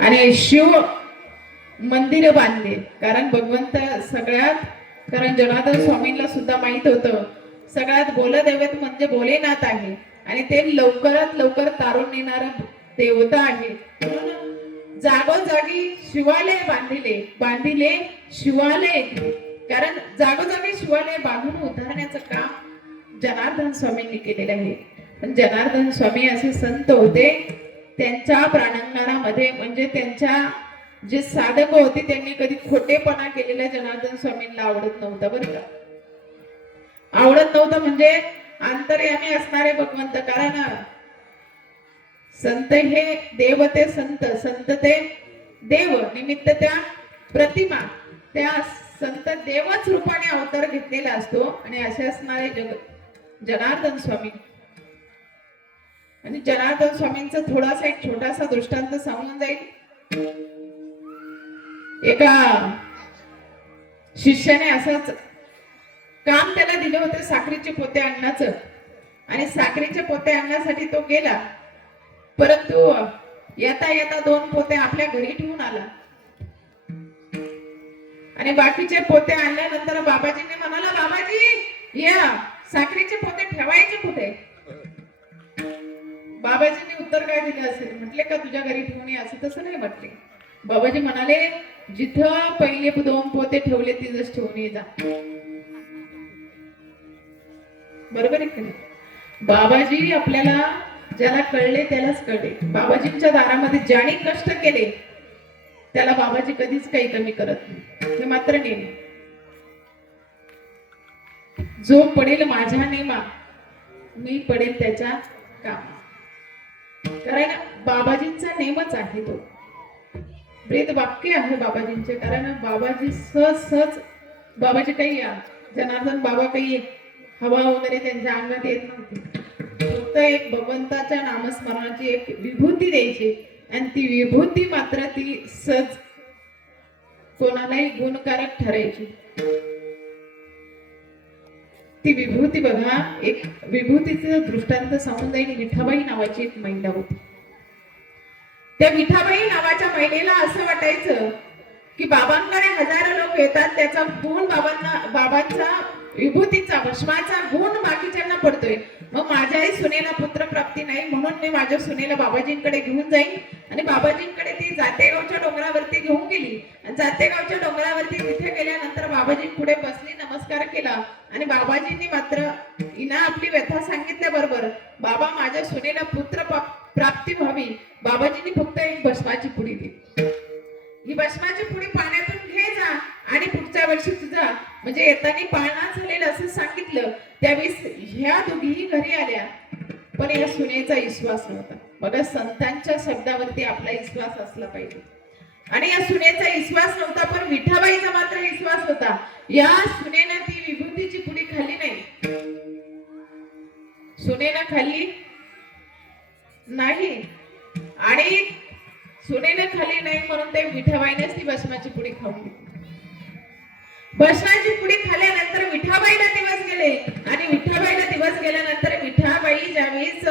आणि शिव मंदिर बांधले. कारण भगवंत सगळ्यात कारण जनार्दन स्वामींना सुद्धा माहीत होतं सगळ्यात बोलदैवत म्हणजे भोलेनाथ आहे. आणि ते लवकरात लवकर तारून नेणार देवता आहे. जागोजागी शिवालय बांधिले. बांधिले शिवालय. कारण जागोजागी शिवालय बांधून उभारण्याचं काम जनार्दन स्वामींनी केलेलं आहे. पण जनार्दन स्वामी असे संत होते त्यांच्या प्राणांगणामध्ये म्हणजे त्यांच्या जे साधक होते त्यांनी कधी खोटेपणा केलेला जनार्दन स्वामींना आवडत नव्हता बरं का? आवडत नव्हतं म्हणजे अंतर्यामी असणारे भगवंत कारण संत हे देव ते संत संत ते देव निमित्त त्या प्रतिमा त्या संत देवच रूपाने अवतार घेतलेला असतो आणि असे असणारे जग जनार्दन स्वामी. आणि जनार्दन स्वामींचा थोडासा एक छोटासा दृष्टांत सांगून जाईल. एका शिष्याने असंच काम त्याला दिले होते साखरेचे पोते आणण्याचं. आणि साखरेचे पोते आणण्यासाठी तो गेला. परंतु येता येता दोन पोते आपल्या घरी ठेवून आला. आणि बाकीचे पोते आणल्यानंतर बाबाजीने म्हणाला बाबाजी या साखरेचे पोते ठेवायचे कुठे? बाबाजींनी उत्तर काय दिलं असेल? म्हटले का तुझ्या घरी ठेवून ये असं तसं नाही म्हटले. बाबाजी म्हणाले जिथं पहिले दोन पोते ठेवले तिथंच ठेवून ये जा. बरोबर आहे बाबाजी आपल्याला ज्याला कळले त्यालाच कळले. बाबाजींच्या दारामध्ये ज्याने कष्ट केले त्याला बाबाजी कधीच काही कमी करत नाही. हे मात्र नेहमी. जो पडेल माझ्या नेमा मी पडेल त्याच्या कामा कारण बाबाजींचा नेमच आहे तो. वेद वाक्य आहे बाबाजींचे कारण बाबाजी सहज सहज बाबाजी काही जनार्दन बाबा काही हवा वगैरे त्यांच्या अंगात येत नव्हती. फक्त एक भगवंताच्या नामस्मरणाची एक विभूती द्यायची. आणि ती विभूती मात्र ती सहज कोणालाही गुणकारक ठरायची. ती विभूती बघा एक विभूतीचं दृष्टांत सांगून जाईल विठाबाई नावाची एक महिला होती. त्या विठाबाई नावाच्या महिलेला असं वाटायचं की बाबांकडे हजारो लोक येतात त्याचा गुण बाबांना बाबांचा विभूतीचा भस्माचा गुण बाकीच्यांना पडतोय. मग माझ्याही सुनेला पुत्र प्राप्ती नाही म्हणून मी माझ्या सुनेला बाबाजींकडे घेऊन जाईन. आणि बाबाजींकडे ती जातेगावच्या डोंगरावरती घेऊन गेली. आणि जातेगावच्या डोंगरावरती तिथे गेल्यानंतर बाबाजी पुढे बसली नमस्कार केला. आणि बाबाजींनी मात्र हिना आपली व्यथा सांगितल्याबरोबर बाबा माझ्या सुनेला पुत्र प्राप्ती व्हावी. बाबाजींनी फक्त एक भस्माची पुडी दिली. ही भस्माची पुडी पाण्यातून घे जा आणि पुढच्या वर्षी तुझा म्हणजे येताना पाळणा झालेलं असं सांगितलं. त्यावेळेस ह्या दोघीही घरी आल्या. पण या सुनेचा विश्वास नव्हता. बघा संतांच्या शब्दावरती आपला विश्वास असला पाहिजे. आणि या सुनेचा विश्वास नव्हता पण विठाबाईचा मात्र विश्वास होता. या सुनेनं ती सुनेनं खाल्ली नाही. आणि सुनेनं खाल्ली नाही म्हणून ते विठाबाईनेच ती भस्माची पुडी खाऊन भस्माची पुडी खाल्ल्यानंतर विठाबाईला दिवस गेले. आणि विठाबाईला दिवस गेल्यानंतर विठाबाई ज्यावेळीच